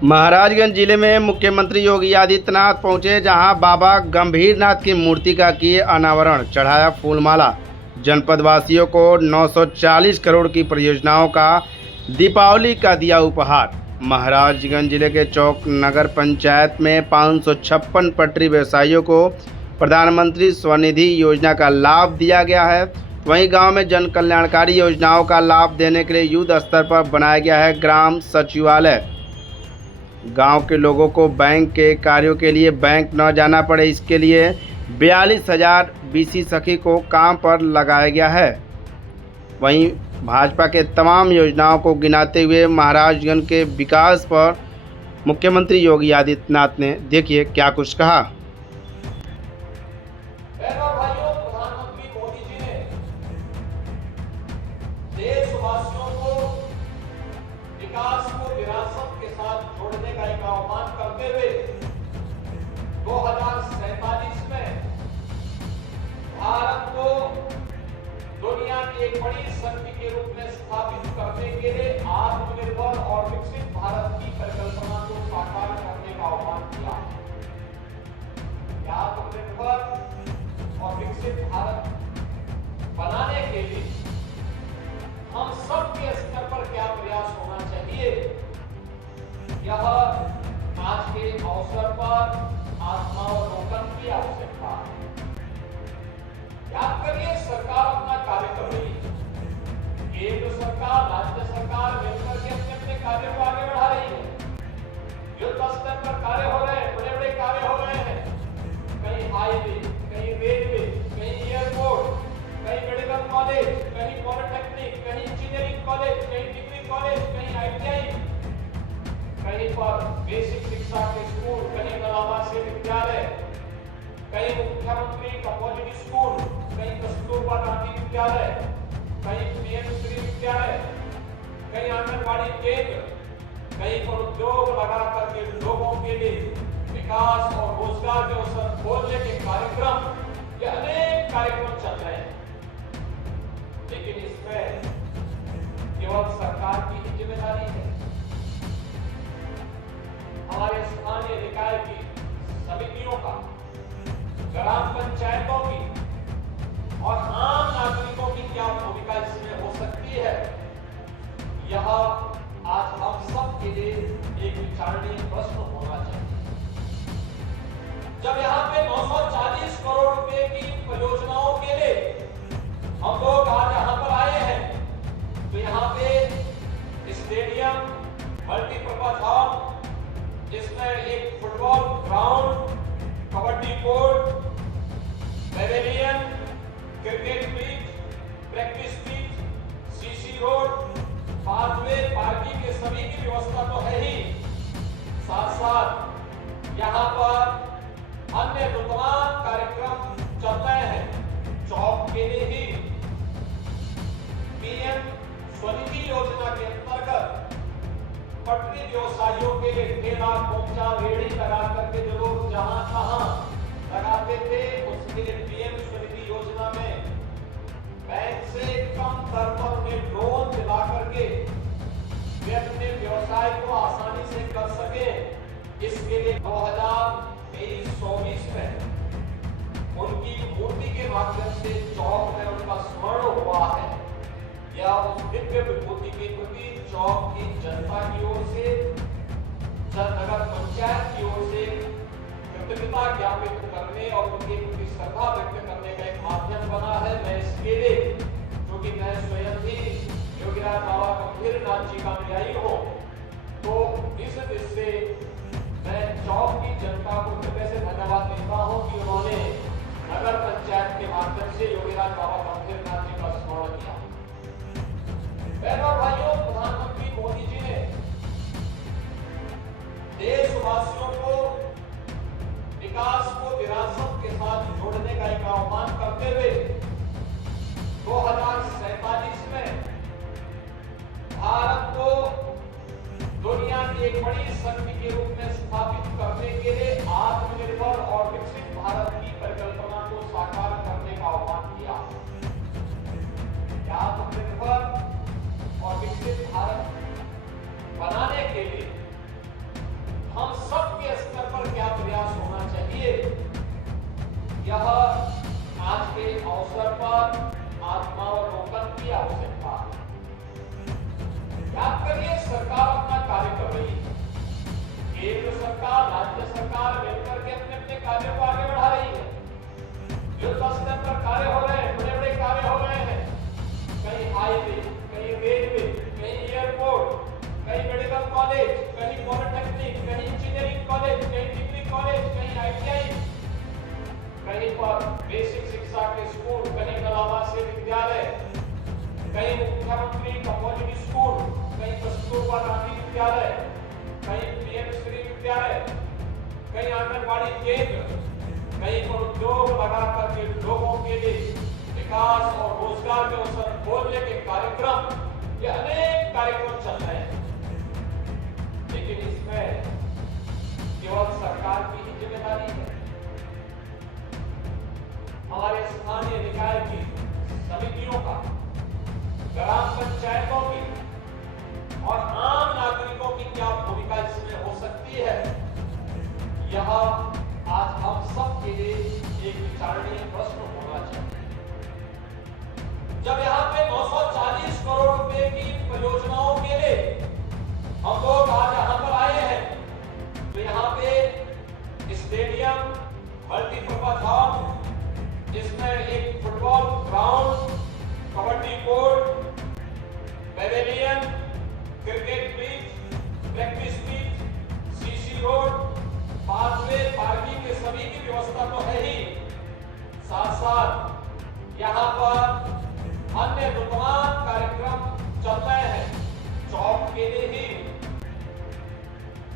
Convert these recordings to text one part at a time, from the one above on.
महाराजगंज जिले में मुख्यमंत्री योगी आदित्यनाथ पहुंचे, जहां बाबा गंभीरनाथ की मूर्ति का किए अनावरण, चढ़ाया फूलमाला। जनपद वासियों को 940 करोड़ की परियोजनाओं का दीपावली का दिया उपहार। महाराजगंज जिले के चौक नगर पंचायत में 556 पटरी व्यवसायियों को प्रधानमंत्री स्वनिधि योजना का लाभ दिया गया है। वहीं गांव में जन कल्याणकारी योजनाओं का लाभ देने के लिए युद्ध स्तर पर बनाया गया है ग्राम सचिवालय। गांव के लोगों को बैंक के कार्यों के लिए बैंक न जाना पड़े, इसके लिए 42,000 बीसी सखी को काम पर लगाया गया है। वहीं भाजपा के तमाम योजनाओं को गिनाते हुए महाराजगंज के विकास पर मुख्यमंत्री योगी आदित्यनाथ ने देखिए क्या कुछ कहा। प्रधानमंत्री मोदी जी ने देशवासियों को विकास को विरासत के साथ जोड़ने का एक आह्वान करते हुए 2047 में भारत को दुनिया की एक बड़ी शक्ति के रूप में स्थापित करने के लिए आत्मनिर्भर और विकसित भारत की परिकल्पना को साकार करने का आह्वान किया। आत्मनिर्भर और विकसित भारत बनाने के लिए हम सबके स्तर पर क्या प्रयास होना चाहिए, यह आज के अवसर पर आत्मावलोकन की आवश्यकता है। याद करिए, सरकार अपना कार्य कर रही है। केंद्र सरकार, राज्य सरकार मिलकर के अपने अपने कार्यों को आगे बढ़ा रही है। युद्ध स्तर पर कार्य हो रहे हैं, बड़े बड़े कार्य हो रहे हैं। कहीं हाईवे, कहीं रेलवे, कहीं एयरपोर्ट, कहीं मेडिकल कॉलेज, कहीं पॉलिटेक्निक, कहीं इंजीनियरिंग कॉलेज, कहीं डिग्री कॉलेज, कहीं ITI, कहीं पर बेसिक शिक्षा के स्कूल, कहीं नलावा से विद्यालय, कहीं मुख्यमंत्री कॉलेज स्कूल, कहीं कस्तूरबा गांधी विद्यालय, कहीं PM श्री विद्यालय, कहीं आंगनबाड़ी केंद्र, कहीं पर उद्योग लगा करके लोगों के लिए विकास और रोजगार के अवसर खोलने के कार्यक्रम, ये अनेक कार्यक्रम चल रहे हैं। लेकिन इसमें केवल सरकार की ही जिम्मेदारी है। हमारे स्थानीय निकाय की समितियों का, ग्राम पंचायतों की और आम नागरिकों की क्या भूमिका इसमें हो सकती है, यह आज हम सब के लिए एक विचारणीय प्रश्न होना चाहिए। जब यहाँ पे 940 करोड़ रुपए की परियोजनाओं के लिए हम लोग आज यहाँ पर आए हैं, तो यहाँ पे स्टेडियम, मल्टीपर्पज हॉल, जिसमें एक football ground, kabaddi court, pavilion, cricket pitch, practice pitch, CC road, pathway, parking के सभी की व्यवस्था तो है ही। साथ साथ यहाँ पर अन्य तमाम कार्यक्रम चल रहे हैं। चौक के लिए ही PM स्वनिधि योजना के अंतर्गत पटरी व्यवसायियों के लिए ठेला, पोंचा, रेहड़ी लगा करके जो लोग जहां कहां लगाते थे, उसके लिए PM स्वनिधि योजना में बैंक से कम दर पर उन्हें लोन दिला करके वे अपने व्यवसाय को आसानी से कर सके। इसके लिए 2023-24 में उनकी मूर्ति के माध्यम से चौक में उनका स्मरण हुआ है। यह उस दिव्य विभूति के प्रति चौक की जनता की ओर से, नगर पंचायत की ओर से कृतज्ञता ज्ञापित करने और उनके प्रति श्रद्धा व्यक्त करने का एक माध्यम बना है। मैं इसके लिए, क्योंकि मैं स्वयं ही योगीराज बाबा गंभीरनाथ जी का अनुयायी हूँ, तो इस दृष्टि से मैं चौक की जनता को हृदय से धन्यवाद देता हूँ कि उन्होंने नगर पंचायत के माध्यम से योगीराज बाबा गंभीरनाथ जी का स्मरण किया। बहनों और भाइयों, प्रधानमंत्री मोदी जी ने देशवासियों को विकास को विरासत के साथ जोड़ने का एक आह्वान करते हुए 2047 में भारत को दुनिया की एक बड़ी शक्ति के रूप में स्थापित करने के लिए आत्मनिर्भर और विकसित भारत की परिकल्पना को साकार करने का आह्वान किया। आत्मनिर्भर और विकसित भारत बनाने के लिए यह आज के अवसर पर आत्मावलोकन की आवश्यकता है। याद करिए, सरकार अपना कार्य कर रही है। केंद्र सरकार, राज्य सरकार मिलकर के अपने अपने कार्यों को आगे बढ़ा रही है। युद्ध स्तर पर कार्य हो रहे हैं, बड़े बड़े कार्य हो रहे हैं। कहीं हाईवे, कहीं रेलवे, कहीं एयरपोर्ट, कहीं मेडिकल कॉलेज, कहीं पॉलिटेक्निक, कहीं इंजीनियरिंग कॉलेज, कहीं डिग्री कॉलेज, कहीं ITI, कहीं पर बेसिक शिक्षा के स्कूल, कहीं कलावासी विद्यालय, कहीं मुख्यमंत्री कॉलेज स्कूल, कहीं कस्तूरबा गांधी विद्यालय, कहीं PM श्री विद्यालय, कहीं आंगनबाड़ी केंद्र, कहीं पर उद्योग लगा करके लोगों के लिए विकास और रोजगार के अवसर खोलने के कार्यक्रम, ये अनेक कार्यक्रम चल रहे हैं। लेकिन इसमें केवल सरकार की ही जिम्मेदारी है। हमारे स्थानीय निकाय की समितियों का, ग्राम पंचायतों की और आम नागरिकों की क्या भूमिका इसमें हो सकती है, यह आज हम सब के लिए एक विचारणीय प्रश्न होना चाहिए। जब यहाँ पे 940 करोड़ रुपए की परियोजनाओं के लिए हम लोग आज यहाँ पर आए हैं, तो यहाँ पे स्टेडियम, मल्टीपर्पज हॉल, जिसमें एक football ground, kabaddi court, pavilion, cricket pitch, practice pitch, CC road, pathway, parking के सभी की व्यवस्था तो है ही। साथ साथ यहाँ पर अन्य तमाम कार्यक्रम चल रहे हैं। जॉब के लिए ही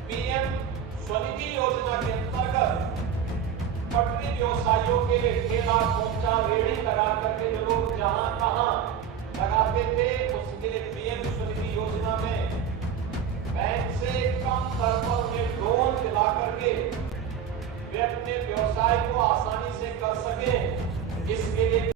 PM स्वनिधि योजना के अंतर्गत पटरी व्यवसायियों के लिए ठेला, पोंचा, रेहड़ी लगा करके जो लोग जहां कहां लगाते थे, उस